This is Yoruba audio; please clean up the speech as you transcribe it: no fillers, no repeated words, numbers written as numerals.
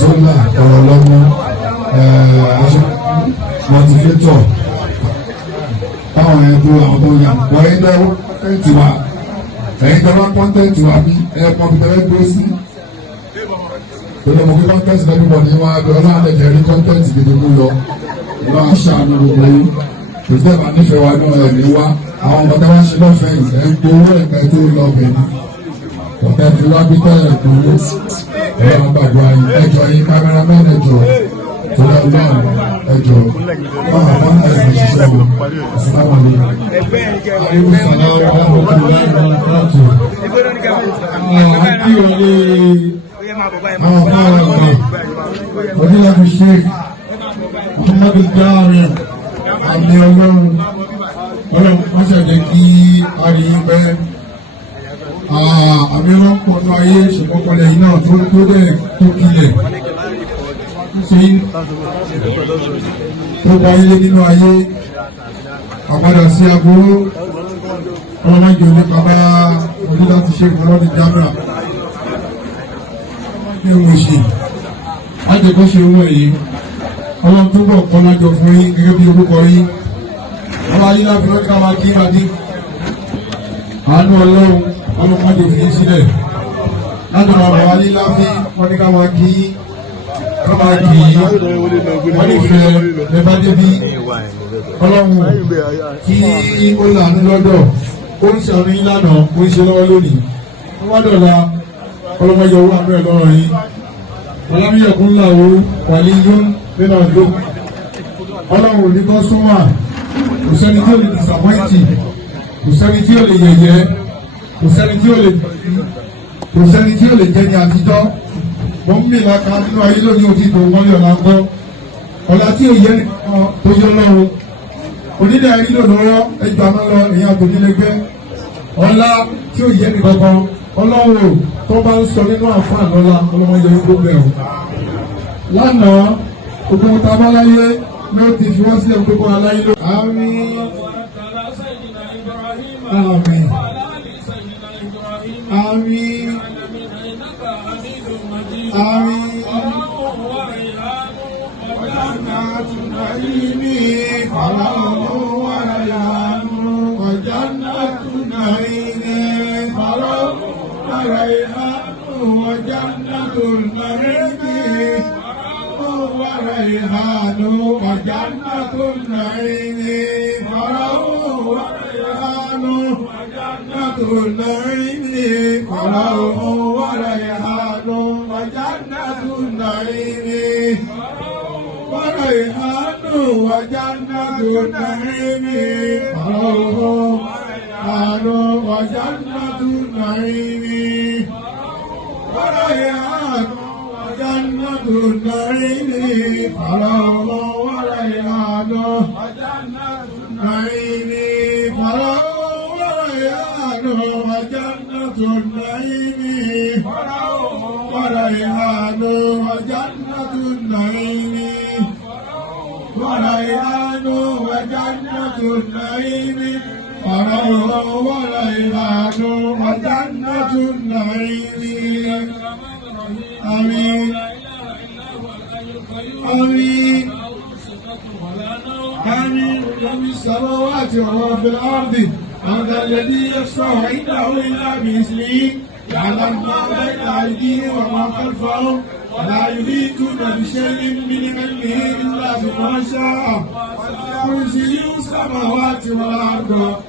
sólà ọ̀rọ̀ lọ́mọ mọ̀tífẹ́tọ̀ báwọn tó àwọn tó yà wọ́n ẹ̀yin tẹ́ kọ́ńtẹ́ǹtì wa ẹ̀yin tẹ́ wọ́n kọ́ńtẹ́ǹtì wa bí kọ́ńtẹ́ǹtì tó sí torí mo kí kọ́ńtẹ́ǹtì lẹ́nu bọ̀ ní wọn abẹ́ ọlọ́run ẹ̀jẹ̀ rí kọ́ńtẹ́ǹtì gidi mú lọ ìlú àṣàánú gbogbo yìí tòṣìṣẹ́ bá nífẹ̀ẹ́ wa náà ẹ̀ ní wá àwọn nǹkan tó wá ṣe lọ́fẹ̀ẹ́ ẹ̀ ń gbowó ẹ̀ka tó lọ bẹ̀ ní ọ̀tẹ̀ fi wá bí tẹ́lẹ̀ gbowó ẹ̀rọ àgbàdo ayé ẹjọ́ yìí kámẹ́rà mẹ́rin ẹjọ́ tó lọ náà ẹjọ́ báwa bá ń bẹ̀rẹ̀ ṣiṣẹ́ wọn ìsìlámù ni àríwú sàlá ọ̀hún tó láì lọ láti àti ìwọlé àwọn afárá ọ̀gá onílẹ̀-èdè Sheikh Muhammadu Jami àmì ọlọ́run wọ́n ṣẹ̀dẹ̀ kí a rí pẹ́ àmì ọlọ́run pọ̀ ní ayé ṣùgbọ́pọ̀lẹ̀ yìí náà tó dẹ̀ tó kílẹ̀ ṣe tó bá ilé nínú ayé àpadà sí agbóró ọlọ́mọdé nípa bá onílẹ̀-èdè Sheikh Muhammadu Jami ní òṣì ajẹ́kọ́ ṣe owó èyí ọlọ́run tó bọ̀ kọ́ lájọ fún yín gẹ́gẹ́ bí orúkọ yín ọlá yín láti lọ́jọ́ ká máa kí adé àánú ọlọ́run ọlọ́mọdé fi yín sílẹ̀ látọ̀rọ̀ àwọn alẹ́ láfi wọ́n ní ká máa kí yín wọ́n ní fẹ́ ẹ bá débi ọlọ́run kí ó lànà lọ́dọ̀ ó ń ṣàánú yín lánàá ó ń ṣe lọ́wọ́ lónìí wọ́n wá dọ̀la ọlọ́mọdé owó àmì ẹ̀ lọ́rọ̀ yín ọlámíyẹ̀kún làwọ̀ wàlí yún nínú ọdún ọlọ́run ní kọ́ súnmọ́ kò sẹ́ni tí ó lè disappointi kò sẹ́ni tí ó lè yẹ̀yẹ́ kò sẹ́ni tí ó lè jẹ́ ní àtijọ́ wọ́n mú mi láka nínú ayé lónìí òtí tó wọ́n yọ̀ láńgbọ́ ọ̀la tí ò yẹ nìkan tó yọ lọ́run onílẹ̀ ayé lónìí ẹjọ́ àmọ́ lọ èyàn àtòmílẹ́gbẹ́ ọ̀la tí ò yẹ nìkan kan ọlọ́run tó bá ń sọ nínú àfáà lọ́la ọlọ́mọ yẹ kó bẹ̀rù lánàá gbogbo ta bá láyé ní ó ti fi wọ́n sílẹ̀ gbogbo aláyé ló. àmín àmín àmín àmín وجنة النعيم وريحان وجنة النعيم فروح وريحان وجنة النعيم فروح وريحان وجنة النعيم وريحان وجنة النعيم فروح وريحان وجنة النعيم وريحان وجنة النعيم فروح وريحان وجنة النعيم فروح وريحان وجنة النعيم فروح وريحان وجنة النعيم وريحان وجنة النعيم فروح وريحان وجنة النعيم آمين آمين آمين رب السماوات ورب الأرض هذا الذي يشفع عنده إلا بإذنه يعلم ما بين أيديهم وما خلفهم ولا يحيطون بشيء من علمه إلا بما شاء كرسي السماوات والأرض